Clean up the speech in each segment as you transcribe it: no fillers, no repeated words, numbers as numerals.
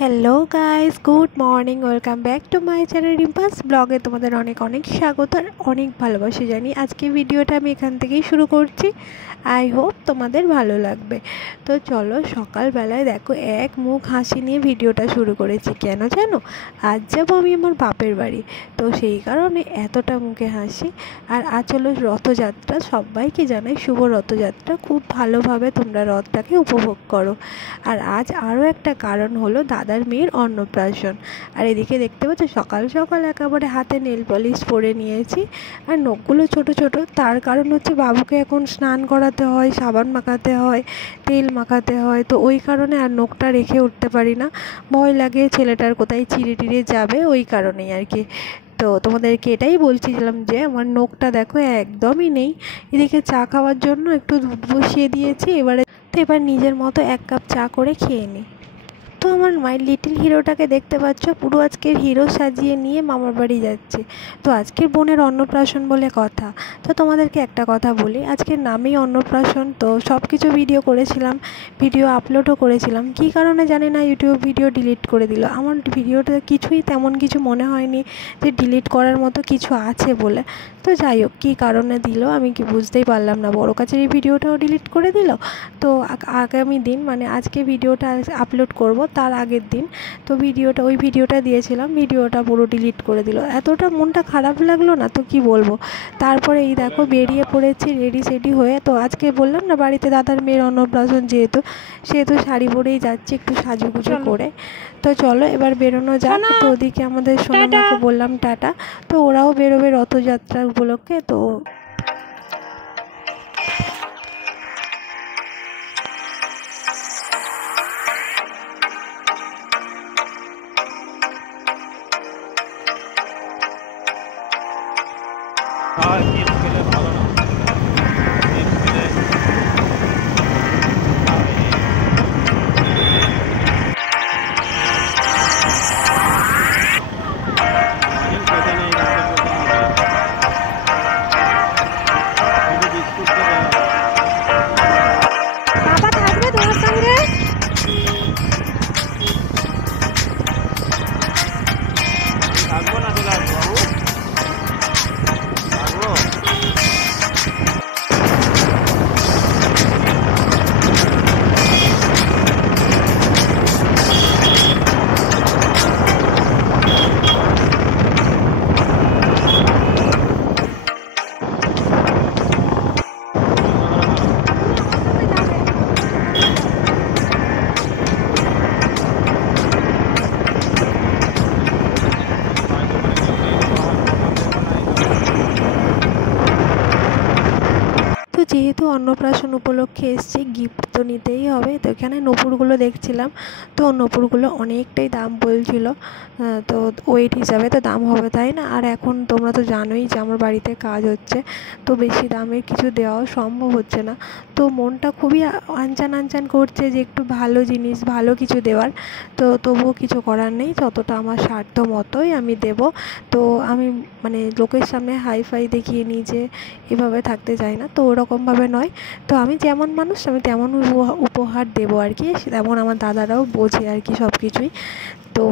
Hello guys, good morning. Welcome back to my channel রিম্পাস ব্লগে তোমাদের অনেক অনেক স্বাগত আর অনেক ভালোবাসা জানি। আজকে ভিডিওটা আমি এখান থেকেই শুরু করছি। আই হোপ তোমাদের ভালো লাগবে। তো চলো, সকালবেলায় দেখো এক মুখ হাসি নিয়ে ভিডিওটা শুরু করেছি। কেন জানো? আজ যাবো আমি আমার বাপের বাড়ি, তো সেই কারণে এতটা মুখে হাসি। আর আজ হলো রথযাত্রা, সবাইকে জানাই শুভ রথযাত্রা। খুব ভালোভাবে তোমরা রথটাকে উপভোগ করো। আর আজ আরও একটা কারণ হলো দাদার মেয়ের অন্নপ্রাশন। আর এদিকে দেখতে পাচ্ছ সকাল সকাল একেবারে হাতে নেল পলিশ পরে নিয়েছি আর নখগুলো ছোট ছোট। তার কারণ হচ্ছে বাবুকে এখন স্নান করাতে হয়, সাবান মাখাতে হয়, তেল মাখাতে হয়, তো ওই কারণে আর নখটা রেখে উঠতে পারি না। ভয় লাগে ছেলেটার কোথায় চিড়ে টিড়ে যাবে, ওই কারণেই আর কি। তো তোমাদেরকে এটাই বলছিলাম যে আমার নখটা দেখো একদমই নেই। এদিকে চা খাওয়ার জন্য একটু দুধ বসিয়ে দিয়েছি। এবার নিজের মতো এক কাপ চা করে খেয়ে নিই। তো আমার মাই লিটল হিরোটাকে দেখতে পাচ্ছ, পুরো আজকের হিরো সাজিয়ে নিয়ে মামার বাড়ি যাচ্ছে। তো আজকের বোনের অন্নপ্রাশন বলে কথা। তো তোমাদেরকে একটা কথা বলি, আজকের নামেই অন্নপ্রাশন। তো সব কিছু ভিডিও করেছিলাম, ভিডিও আপলোডও করেছিলাম। কী কারণে জানি না ইউটিউব ভিডিও ডিলিট করে দিল। আমার ভিডিওটা কিছুই তেমন কিছু মনে হয়নি যে ডিলিট করার মতো কিছু আছে বলে। তো যাই হোক, কী কারণে দিল আমি কি বুঝতেই পারলাম না। বড় কাছের এই ভিডিওটাও ডিলিট করে দিল। তো আগামী দিন মানে আজকে ভিডিওটা আপলোড করব তার আগের দিন তো ওই ভিডিওটা দিয়েছিলাম, ভিডিওটা পুরো ডিলিট করে দিল। এতটা মনটা খারাপ লাগলো না, তো কি বলবো। তারপরে এই দেখো বেরিয়ে পড়েছি রেডি সেডি হয়ে। তো আজকে বললাম না বাড়িতে দাদার মেয়ের অন্নপ্রাশন, সেহেতু শাড়ি পরেই যাচ্ছি একটু সাজুগুজু করে। তো চলো এবার বেরোনো যাক। তো ওদিকে আমাদের সোনামাকে বললাম টাটা। তো ওরাও বেরোবে রথযাত্রা উপলক্ষে। তো বাবা থাকবে তোমার সঙ্গে? থাকবো না, চলে আসবো বাবু, থাকবো। তো যেহেতু অন্নপ্রাশন উপলক্ষে এসেছি, গিফট তো নিতেই হবে। তো এখানে নূপুরগুলো দেখছিলাম, তো নূপুরগুলো অনেকটাই দাম বলছিল। তো ওয়েট হিসাবে তো দাম হবে, তাই না? আর এখন তোমরা তো জানোই যে আমার বাড়িতে কাজ হচ্ছে, তো বেশি দামের কিছু দেওয়াও সম্ভব হচ্ছে না। তো মনটা খুবই আনচান আনচান করছে যে একটু ভালো জিনিস, ভালো কিছু দেওয়ার। তো তবুও কিছু করার নেই, যতটা আমার সাধ্য মতোই আমি দেব। তো আমি মানে লোকের সামনে হাই ফাই দেখিয়ে নিই যে এভাবে থাকতে চাই না, তো ওরকমভাবে নয়। তো আমি যেমন মানুষ আমি তেমন উপহার দেবো আর কি। তেমন আমার দাদারাও বোঝে আর কি সব কিছুই। তো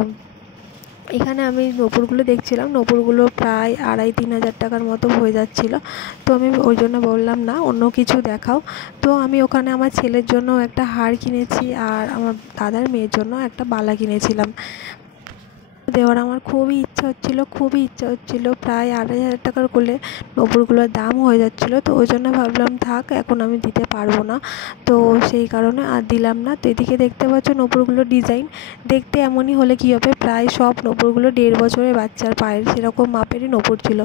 এখানে আমি নূপুরগুলো দেখছিলাম, নূপুরগুলো প্রায় 2,500-3,000 টাকার মতো হয়ে যাচ্ছিলো। তো আমি ওই জন্য বললাম না, অন্য কিছু দেখাও। তো আমি ওখানে আমার ছেলের জন্য একটা হার কিনেছি আর আমার দাদার মেয়ের জন্য একটা বালা কিনেছিলাম। দেওয়ার আমার খুবই ইচ্ছা হচ্ছিলো। প্রায় 2,500 টাকার করলে নূপুরগুলোর দাম হয়ে যাচ্ছিলো। তো ওই জন্য ভাবলাম থাক, এখন আমি দিতে পারবো না। তো সেই কারণে আর দিলাম না। তো এদিকে দেখতে পাচ্ছ নূপুরগুলোর ডিজাইন দেখতে এমনই হলে কী হবে, প্রায় সব নূপুরগুলো 1.5 বছরের বাচ্চার পায়ের সেরকম মাপেরই নূপুর ছিল,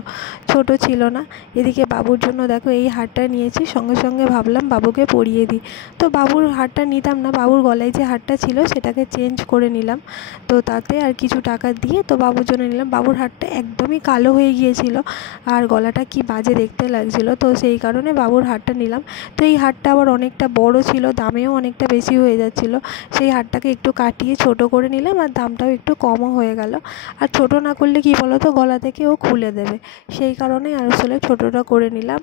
ছোট ছিল না। এদিকে বাবুর জন্য দেখো এই হারটা নিয়েছি, সঙ্গে সঙ্গে ভাবলাম বাবুকে পরিয়ে দিই। তো বাবুর হারটা নিতাম না, বাবুর গলায় যে হারটা ছিল সেটাকে চেঞ্জ করে নিলাম। তো তাতে আর কিছু টাকা দিয়ে তো বাবুর জন্য নিলাম। বাবুর হারটা একদমই কালো হয়ে গিয়েছিল আর গলাটা কি বাজে দেখতে লাগছিল, তো সেই কারণে বাবুর হারটা নিলাম। তো এই হারটা আবার অনেকটা বড় ছিল, দামেও অনেকটা বেশি হয়ে যাচ্ছিলো। সেই হারটাকে একটু কাটিয়ে ছোট করে নিলাম আর দামটাও একটু কমও হয়ে গেল। আর ছোট না করলে কি বলো তো, গলা থেকে ও খুলে দেবে, সেই কারণে আসলে ছোটোটা করে নিলাম।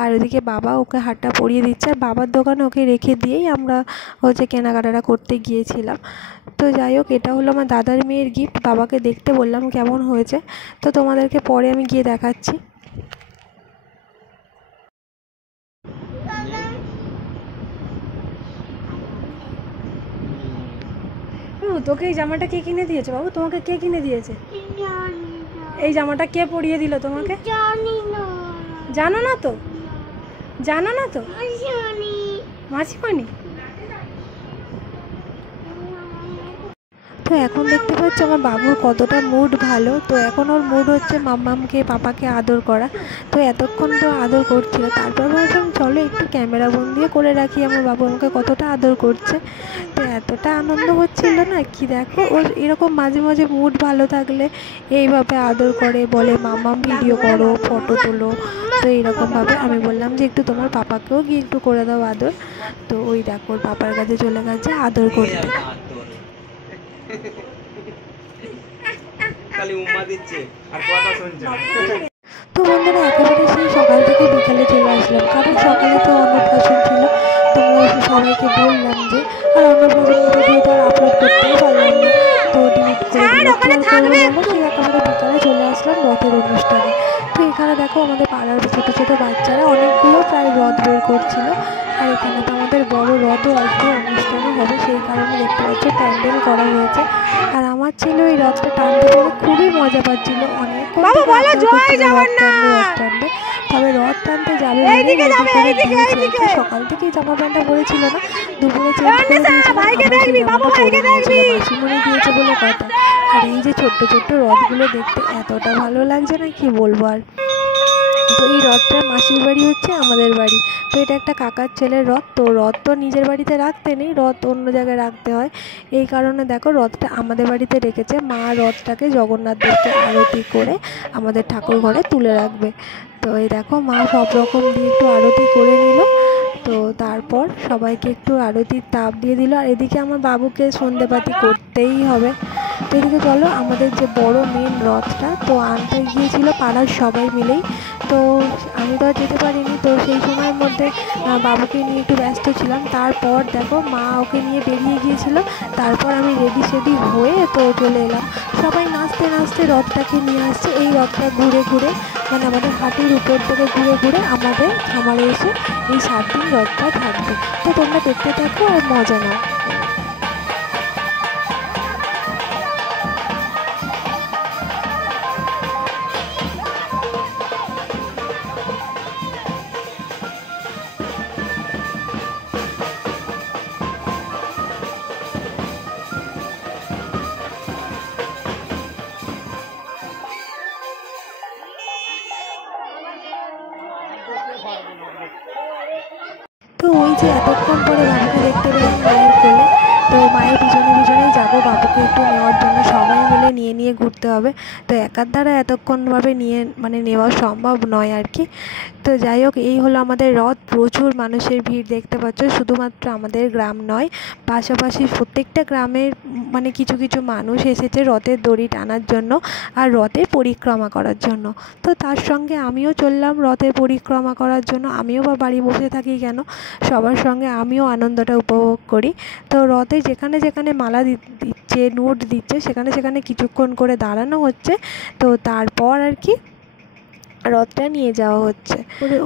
আর ওদিকে বাবা ওকে হারটা পরিয়ে দিচ্ছে, আর বাবার দোকানে ওকে রেখে দিয়েই আমরা কেনাকাটাটা করতে গিয়েছিলাম। তো যাই হোক, এটা হলো আমার দাদার মেয়ের গিফট। বাবাকে দেখতে বললাম কেমন হয়েছে, তো তোমাদেরকে পরে আমি গিয়ে দেখাচ্ছি। তোকে এই জামাটা কে কিনে দিয়েছে বাবু? তোমাকে কে কিনে দিয়েছে এই জামাটা? কে পরিয়ে দিল তোমাকে? জানো না তো? জানো না তো? মাসিমণি। তো এখন দেখতে পাচ্ছ আমার বাবুর কতটা মুড ভালো। তো এখন ওর মুড হচ্ছে মাম্মামকে, পাপাকে আদর করা। তো এতক্ষণ তো আদর করছিল, তারপর ভাবলাম চলো একটু ক্যামেরা বন্দিও করে রাখি আমার বাবু আমাকে কতটা আদর করছে। তো এতটা আনন্দ হচ্ছিল না কি, দেখো ওর এরকম মাঝে মাঝে মুড ভালো থাকলে এইভাবে আদর করে, বলে মাম্মাম ভিডিও করো, ফটো তোলো। তো এইরকমভাবে আমি বললাম যে একটু তোমার পাপাকেও গিয়ে একটু করে দাও আদর। তো ওই দেখো ওর পাপার কাছে চলে গেছে আদর করতে। তো বন্ধুরা একেবারে সেই সকাল থেকে বিকালে চলে আসলাম, কারণ সকালে তো অন্নপ্রাশন ছিল। তোমরা সবাইকে বললাম যে, আর অন্নপ্রাশন ভিডিও তো আর আপলোড করতেই পারলাম না, তো ডিলিট করে দিলাম। সেই একেবারে বিকালে চলে আসলাম রথের অনুষ্ঠানে। তো এখানে দেখো আমাদের পাড়ার ছোটো ছোটো বাচ্চারা অনেকগুলো প্রায় রথ বের করছিল। আর এখানে তো আমাদের বড় রথও আসবে, অনুষ্ঠানও হবে, সেই কারণে দেখতে পাচ্ছ প্যান্ডেল করা হয়েছে। আর আমার ছেলে ওই রথটা টানতে পেরে খুবই মজা পাচ্ছিল, অনেকক্ষণ রথ টানবে। তবে রথ টানতে যাবে সকাল থেকেই জামা প্যান্টটা পরেছিল না, দুপুরে চেঞ্জ করে দিয়েছিল, মাসিমণি দিয়েছে বলে কথা। আর এই যে ছোট্ট ছোট্ট রথগুলো দেখতে এতটা ভালো লাগছে না কি বলবো আর। তো এই রথটার মাসির বাড়ি হচ্ছে আমাদের বাড়ি। তো এটা একটা কাকার ছেলের রথ। তো রথ তো নিজের বাড়িতে রাখতে নেই, রথ অন্য জায়গায় রাখতে হয়। এই কারণে দেখো রথটা আমাদের বাড়িতে রেখেছে। মা রথটাকে জগন্নাথ দেবকে আরতি করে আমাদের ঠাকুর ঘরে তুলে রাখবে। তো এই দেখো মা সব রকম দিয়ে একটু আরতি করে নিল। তো তারপর সবাইকে একটু আরতির তাপ দিয়ে দিল। আর এদিকে আমার বাবুকে সন্ধেবাতি করতেই হবে। তো এদিকে চলো আমাদের যে বড় মেন রথটা তো আনতে গিয়েছিল পাড়ার সবাই মিলেই। তো আমি তো আর যেতে পারিনি, তো সেই সময়ের মধ্যে বাবুকে নিয়ে একটু ব্যস্ত ছিলাম। তারপর দেখো মা ওকে নিয়ে বেরিয়ে গিয়েছিল, তারপর আমি রেডি সেডি হয়ে তো চলে এলাম। সবাই নাচতে নাচতে রথটাকে নিয়ে আসছে। এই রথটা ঘুরে ঘুরে মানে আমাদের হাটির উপর থেকে ঘুরে ঘুরে আমাদের খামারে এসে এই 7 দিন রথটা থাকবে। তো তোমরা দেখতে থাকো আর মজা নাও। তো ওই যে এতক্ষণ পরে বাবুকে দেখতে পেলাম মায়ের কোলে। তো মায়ের পিছনে পিছনেই যাবো বাবুকে একটু নেওয়ার জন্য, সবাই মিলে নিয়ে নিয়ে ঘুরতে হবে। তো একার দ্বারা এতক্ষণভাবে নিয়ে নেওয়া সম্ভব নয় আর কি। তো যাই হোক, এই হলো আমাদের রথ। প্রচুর মানুষের ভিড় দেখতে পাচ্ছ, শুধুমাত্র আমাদের গ্রাম নয়, পাশাপাশি প্রত্যেকটা গ্রামের মানে কিছু কিছু মানুষ এসেছে রথের দড়ি টানার জন্য আর রথের পরিক্রমা করার জন্য। তো তার সঙ্গে আমিও চললাম রথের পরিক্রমা করার জন্য। আমিও বা বাড়ি বসে থাকি কেন, সবার সঙ্গে আমিও আনন্দটা উপভোগ করি। তো রথে যেখানে যেখানে মালা দিচ্ছে, নোট দিচ্ছে, সেখানে সেখানে কিছুক্ষণ করে দাঁড়ানো হচ্ছে। তো তারপর আর কি রথটা নিয়ে যাওয়া হচ্ছে।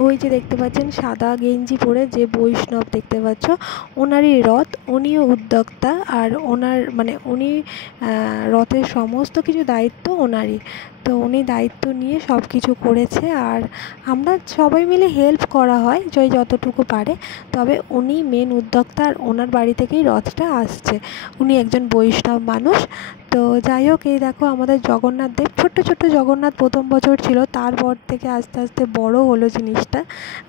ওই যে দেখতে পাচ্ছেন সাদা গেঞ্জি পরে যে বৈষ্ণব দেখতে পাচ্ছ, ওনারই রথ, উনিও উদ্যোক্তা। আর ওনার মানে উনি রথের সমস্ত কিছু দায়িত্ব ওনারই। তো উনি দায়িত্ব নিয়ে সব কিছু করেছে, আর আমরা সবাই মিলে হেল্প করা হয় যে যতটুকু পারে। তবে উনি মেন উদ্যোক্তা, আর ওনার বাড়ি থেকেই রথটা আসছে। উনি একজন বৈষ্ণব মানুষ। তো যাই হোক, এই দেখো আমাদের জগন্নাথ দেব, ছোট্ট ছোট্ট জগন্নাথ প্রথম বছর ছিল, তারপর থেকে আস্তে আস্তে বড় হলো জিনিসটা,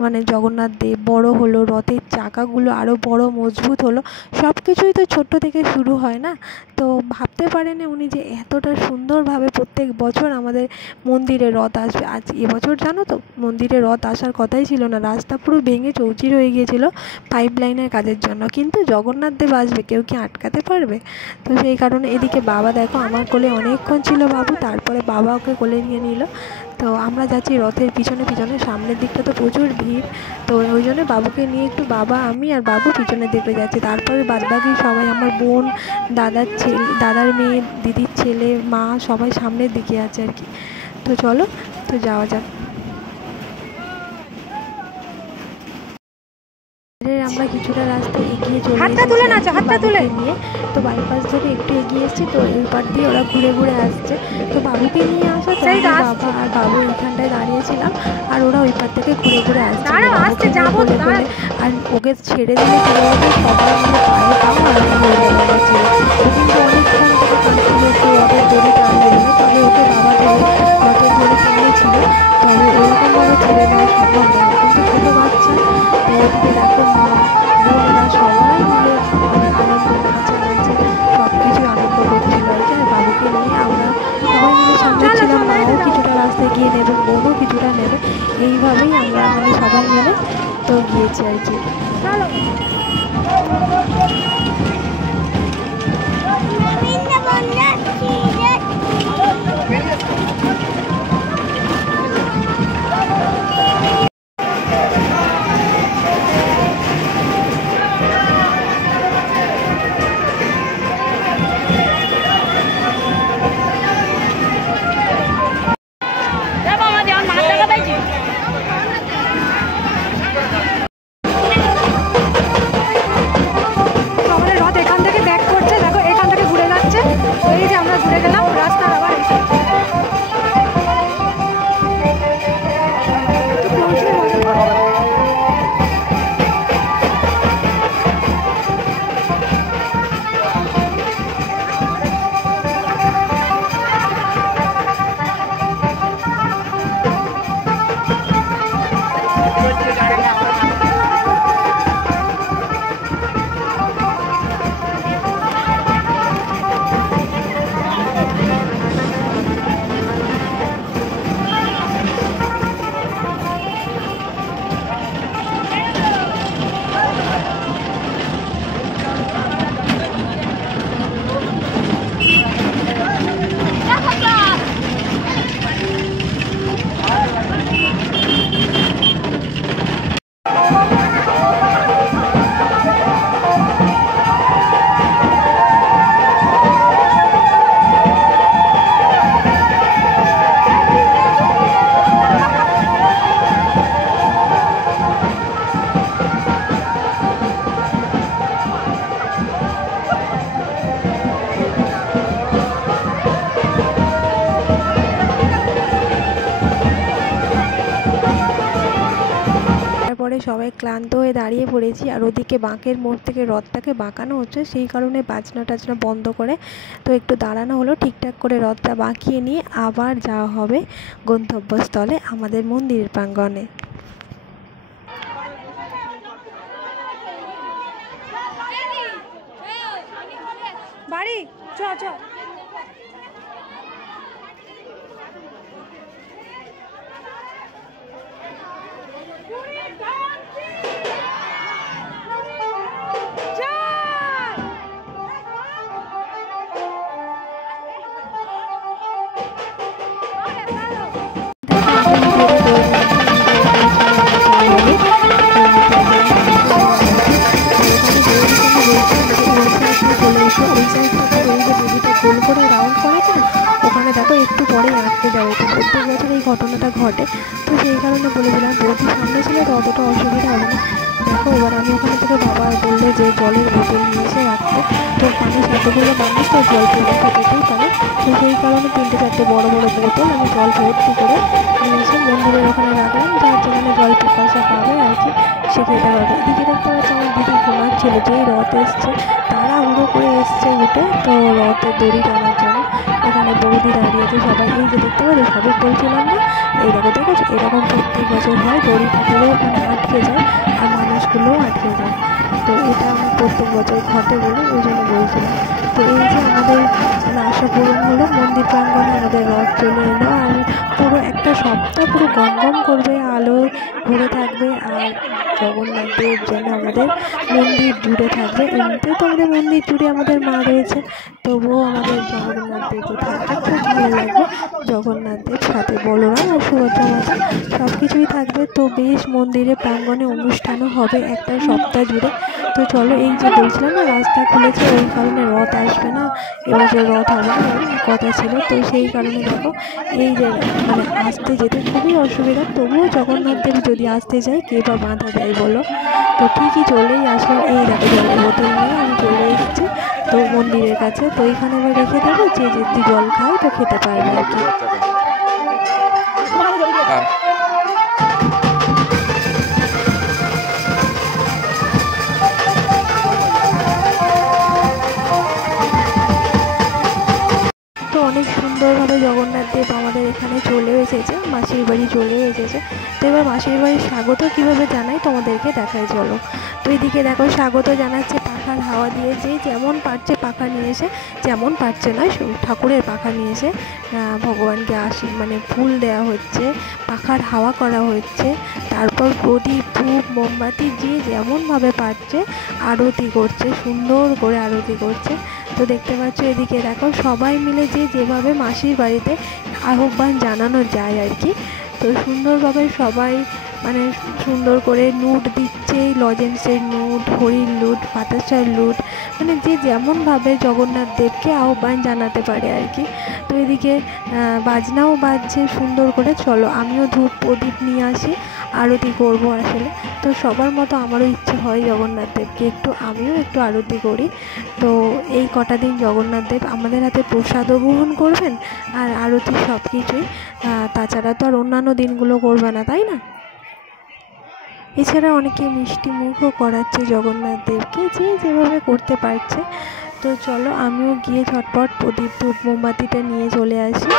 মানে জগন্নাথ দেব বড় হলো, রথের চাকাগুলো আরও বড় মজবুত হলো। সব কিছুই তো ছোট্ট থেকে শুরু হয় না। তো ভাবতে পারেনি উনি যে এতটা সুন্দরভাবে প্রত্যেক বছর আমাদের মন্দিরে রথ আসবে। আজ এবছর জানো তো মন্দিরে রথ আসার কথাই ছিল না, রাস্তা পুরো ভেঙে চৌচির হয়ে গিয়েছিল পাইপ লাইনের কাজের জন্য। কিন্তু জগন্নাথ দেব আসবে, কেউ কি আটকাতে পারবে? তো সেই কারণে এদিকে বাবা দেখো আমার কোলে অনেকক্ষণ ছিল বাবু, তারপরে বাবা ওকে কোলে নিয়ে নিল। তো তো আমরা যাচ্ছি রথের পিছনে পিছনে, সামনের দিকটা তো প্রচুর ভিড়, তো ওই জন্য বাবুকে নিয়ে একটু বাবা, আমি আর বাবু পিছনের দিকে যাচ্ছি। তারপরে বাদবাকি সবাই, আমার বোন, দাদার ছেলে, দাদার মেয়ে, দিদির ছেলে, মা, সবাই সামনের দিকে আছে আর কি। তো চলো, তো যাওয়া যাক। আমরা কিছুটা রাস্তা এগিয়ে চলে এসেছি নিয়ে, তো বাইপাস ধরে একটু এগিয়ে এসেছি, তো এই পার দিয়ে ওরা ঘুরে ঘুরে আসছে। তো বাবুকে নিয়ে আসা, তো বাবা আর বাবু এইখানটায় দাঁড়িয়েছিলাম, আর ওরা ওই পার থেকে ঘুরে ঘুরে আসছে বলে বলে, আর ওকে ছেড়ে দিলে সবাই মিলে পায়ে পাও আরম্ভ হয়ে গেছিল। ও কিন্তু অনেকক্ষণ থেকে কাঁদছিল একটু রথের দড়ি টানবে বলে, তবে ওকে বাবা ধরে রথের দড়ি টানিয়েছিল। তবে ওরকমভাবে ছেড়ে দেওয়া সম্ভব নয়, কিন্তু ছোটো বাচ্চা। তো ওদিকে দেখো মা, বোনেরা সবাই মিলে আনন্দ, নাচানাচি সব কিছু আনন্দ করছিল আর কি। আর বাবুকে নিয়ে আমরা সবাই মিলে সামনে ছিলাম, মাও কিছুটা রাস্তায় গিয়ে নেবে, বোনও কিছুটা নেবে, এইভাবেই আমরা সবাই মিলে তো গিয়েছি আর কি। পরে সবাই ক্লান্ত হয়ে দাঁড়িয়ে পড়েছি, আর ওদিকে বাঁকের মোড় থেকে রথটাকে বাঁকানো হচ্ছে, সেই কারণে বাজনা টাজনা বন্ধ করে তো একটু দাঁড়ানো হলো, ঠিকঠাক করে রথটা বাঁকিয়ে নিয়ে আবার যাওয়া হবে গন্তব্যস্থলে, আমাদের মন্দিরের প্রাঙ্গণে। বাড়ি চ চ। গোল করে রাউন্ড করেছে না, ওখানে দেখো একটু পরেই আটকে যাবে। তো প্রত্যেক বছর এই ঘটনাটা ঘটে, তো সেই কারণে বলেছিলাম বৌদি সামনে ছিল তো অতটা অসুবিধা হবে না। দেখো এবার আমি ওখানে থেকে বাবা বললে যে জলের বোতল নিয়ে এসে রাখতে, তো মানুষ এতগুলো মানুষ তো জল পরীক্ষা পেতেই পারে, তো সেই কারণে 3-4টে বড় বড় বোতল আমি জল ভর্তি করে নিয়ে এসে মন্দিরের ওখানে রাখলাম, যার যেখানে জল পিপাসা পাবে আর কি সে খেতে পারবে। এদিকে দেখতে পাচ্ছি আমার দিদি ঘুমাচ্ছিল, যেই রথ এসছে তাড়াহুড়ো করে এসছে উঠে, তো রথের দড়ি টানার জন্য এখানে বৌদি দাঁড়িয়েছে, সবাই এই যে দেখতে পাচ্ছি সবই বলছিলাম না, এই দেখো এরকম প্রত্যেক বছর হয়, দড়িটা পুরো আটকে যায় আর মানুষগুলোও আটকে যায়, তো এটা আমার প্রত্যেক বছর ঘটে বলে ওই জন্য বলছিলাম। তো এই যে আমাদের আশা পূরণ হলো, মন্দির প্রাঙ্গণে আমাদের রথ চলে এলো, আর পুরো একটা সপ্তাহ পুরো গমগম করবে, আলোয় ভরে থাকবে, আর জগন্নাথ দেব যেন আমাদের মন্দির জুড়ে থাকবে। এমনিতেও তো আমাদের মন্দির জুড়ে আমাদের মা রয়েছে, তবুও আমাদের জগন্নাথ দেব থাকবে, খুব ভালো লাগবে। জগন্নাথ দেব সাথে বলরাম আর সুভদ্রা মাতা সব কিছুই থাকবে। তো বেশ মন্দিরে প্রাঙ্গণে অনুষ্ঠানও হবে একটা সপ্তাহ জুড়ে। তো চলো, এই যে বলছিলাম না রাস্তা খুলেছে, ওই কারণে রথ আসবে না, এবছর রথ হবে না কথা ছিল। তো সেই কারণে দেখো এই যে মানে আসতে যেতে খুবই অসুবিধা, তবুও জগন্নাথ দেব যদি আসতে যায় কে বা বাধা দেয় বলো। তো ঠিকই চলেই আসলো। এই দেখো জলের বোতল নিয়ে আমি চলে এসেছি তো মন্দিরের কাছে। তো এখানে এবার রেখে দেবো, যে যদি জল খায় তো খেতে পারবে আর কি। তো অনেক সুন্দরভাবে জগন্নাথ দেব আমাদের এখানে চলেও এসেছে, মাসির বাড়ি চলেও এসেছে। তো এবার মাসির বাড়ির স্বাগত কীভাবে জানাই তোমাদেরকে দেখাই চলো। তো এদিকে দেখো স্বাগত জানাচ্ছে পাখার হাওয়া দিয়ে, যে যেমন পারছে পাখা নিয়ে এসে, যেমন পারছে নয় ঠাকুরের পাখা নিয়ে এসে ভগবানকে মানে ফুল দেওয়া হচ্ছে, পাখার হাওয়া করা হচ্ছে। তারপর প্রদীপ ধূপ মোমবাতি যে যেমনভাবে পারছে আরতি করছে, সুন্দর করে আরতি করছে। তো দেখতে পাচ্ছ এদিকে দেখো সবাই মিলে যে যেভাবে মাসির বাড়িতে আহ্বান জানানো যায় আর কি। তো সুন্দরভাবে সবাই মানে সুন্দর করে নুট দিচ্ছে, লজেন্সের নুট, হরির লুট, বাতাসার লুট, মানে যে যেমনভাবে জগন্নাথ দেবকে আহ্বান জানাতে পারে আর কি। তো এদিকে বাজনাও বাজছে সুন্দর করে। চলো আমিও ধূপ প্রদীপ নিয়ে আসি, আরতি করবো আসলে। তো সবার মতো আমারও ইচ্ছে হয় জগন্নাথ দেবকে আমিও একটু আরতি করি। তো এই কটা দিন জগন্নাথ দেব আমাদের হাতে প্রসাদও গ্রহণ করবেন আর আরতি সব কিছুই, তাছাড়া তো আর অন্যান্য দিনগুলো করবে না, তাই না? এছাড়া অনেকে মিষ্টি মুখও করাচ্ছে জগন্নাথ দেবকে, যে যেভাবে করতে পারছে। তো চলো আমিও গিয়ে ঝটপট প্রদীপ ধূপ মোমবাতিটা নিয়ে চলে আসি।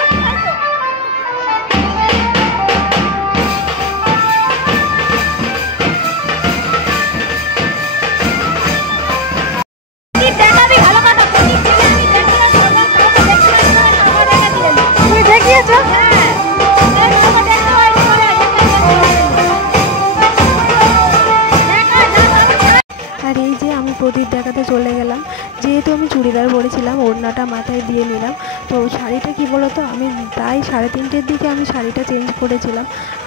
আর এই যে আমি প্রদীপ দেখাতে চলে গেলাম, যেহেতু আমি চুড়িদার পরেছিলাম ওড়নাটা মাথায় দিয়ে নিলাম। তো শাড়িটা কি বলো তো, আমি প্রায় 3:30-এর দিকে আমি শাড়িটা চেঞ্জ করেছিলাম,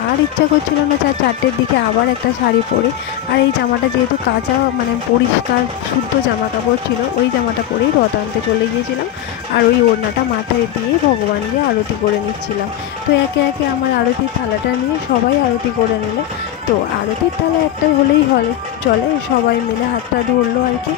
আর ইচ্ছা করছিল না 4-4টের দিকে আবার একটা শাড়ি পরে। আর এই জামাটা যেহেতু কাঁচা মানে পরিষ্কার শুদ্ধ জামা কাপড় ছিল, ওই জামাটা পরেই রথ আনতে চলে গিয়েছিলাম আর ওই ওড়নাটা মাথায় দিয়েই ভগবানকে আরতি করে নিচ্ছিলাম। তো একে একে আমার আরতির থালাটা নিয়ে সবাই আরতি করে নিল। তো আরতির থালা একটা হলেই চলে, সবাই মিলে হাতটা ধরলো আর কি।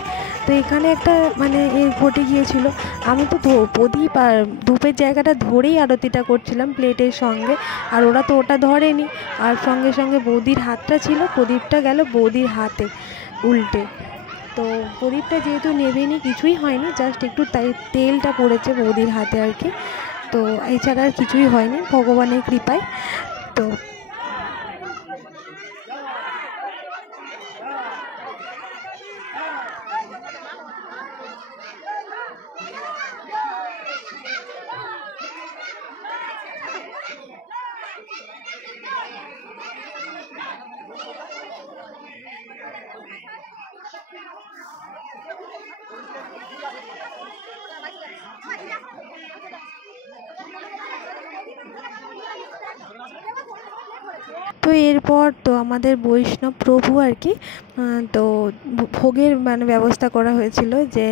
তো এখানে একটা মানে ঘটে গিয়েছিল, আমি তো প্রদীপ আর ধূপের জায়গাটা ধরেই আরতিটা করছিলাম প্লেটের সঙ্গে, আর ওরা তো ওটা ধরেনি। আর সঙ্গে সঙ্গে বৌদির হাতটা ছিল, প্রদীপটা গেল বৌদির হাতে উল্টে। তো প্রদীপটা যেহেতু নেবেনি, কিছুই হয়নি, জাস্ট একটু তেলটা পড়েছে বৌদির হাতে আর কি। তো এছাড়া আর কিছুই হয়নি ভগবানের কৃপায়। তো তো এরপর তো আমাদের বৈষ্ণব প্রভু আর কি, তো ভোগের মানে ব্যবস্থা করা হয়েছিল, যে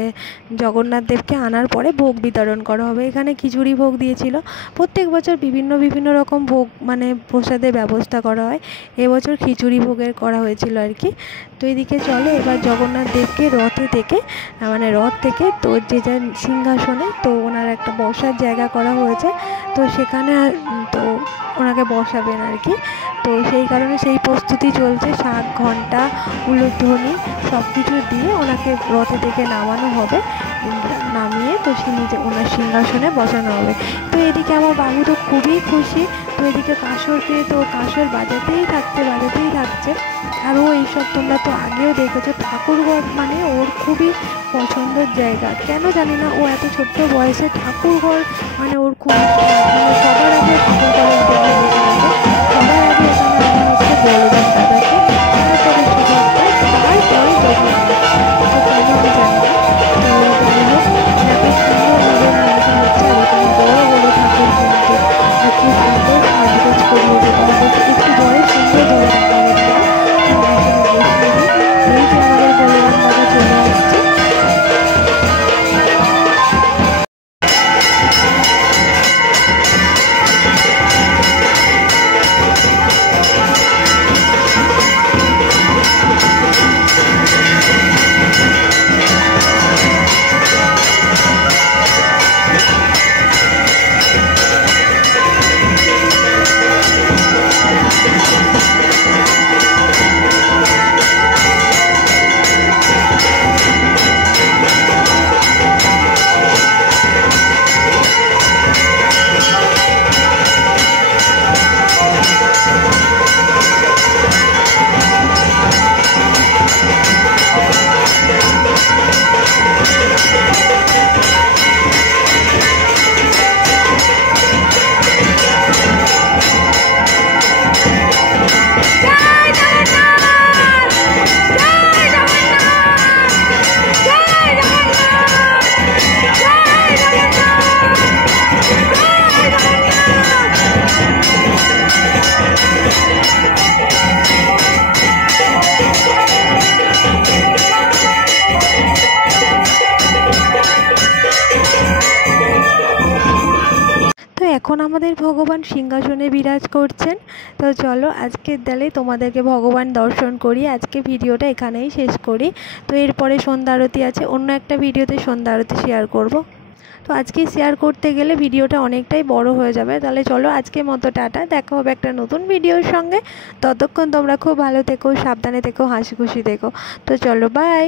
জগন্নাথ দেবকে আনার পরে ভোগ বিতরণ করা হবে। এখানে খিচুড়ি ভোগ দিয়েছিল, প্রত্যেক বছর বিভিন্ন রকম ভোগ মানে প্রসাদের ব্যবস্থা করা হয়, এবছর খিচুড়ি ভোগের করা হয়েছিল আর কি। তো এদিকে চলে এবার জগন্নাথ দেবকে রথ থেকে তো যে যার সিংহাসনে তো ওনার একটা বসার জায়গা করা হয়েছে, তো সেখানে তো ওনাকে বসাবেন আর কি। তো সেই কারণে সেই প্রস্তুতি চলছে, শাঁখ ঘণ্টা উলুধ্বনি সব কিছু দিয়ে ওনাকে রথে থেকে নামানো হবে, নামিয়ে তো ওনার সিংহাসনে বসানো হবে। তো এদিকে আমার বাবু তো খুবই খুশি, তো এদিকে কাঁসর পেয়ে তো কাঁসর বাজাতেই থাকছে। আর ও এইসব তোমরা তো আগেও দেখেছো, ঠাকুরঘর মানে ওর খুবই পছন্দের জায়গা, কেন জানি না ও এত ছোট্ট বয়সে ঠাকুরঘর মানে ওর খুব মানে সবার আগে ঠাকুরঘরের সবার আগে এখানে আনা হচ্ছে বলরাম দাদাকে, তারপরে সুভদ্রা, তারপরে জগন্নাথ। তো কেন আমি জানি না, তো যাই হোক এত সুন্দরভাবে আয়োজন হচ্ছে। আর এখানে বড় ঠাকুর এখন আমাদের ভগবান সিংহাসনে বিরাজ করছেন। তো চলো আজকের দিনে তোমাদেরকে ভগবান দর্শন করি। আজকে ভিডিওটা এখানেই শেষ করি। তো এরপরে সন্ধ্যা আরতি আছে, অন্য একটা ভিডিওতে সন্ধ্যা আরতি শেয়ার করব। তো আজকে শেয়ার করতে গেলে ভিডিওটা অনেকটাই বড় হয়ে যাবে। তাহলে চলো আজকের মতো টাটা, দেখা হবে একটা নতুন ভিডিওর সঙ্গে। ততক্ষণ তোমরা খুব ভালো থেকো, সাবধানে থেকো, হাসি খুশি থেকো। তো চলো বাই।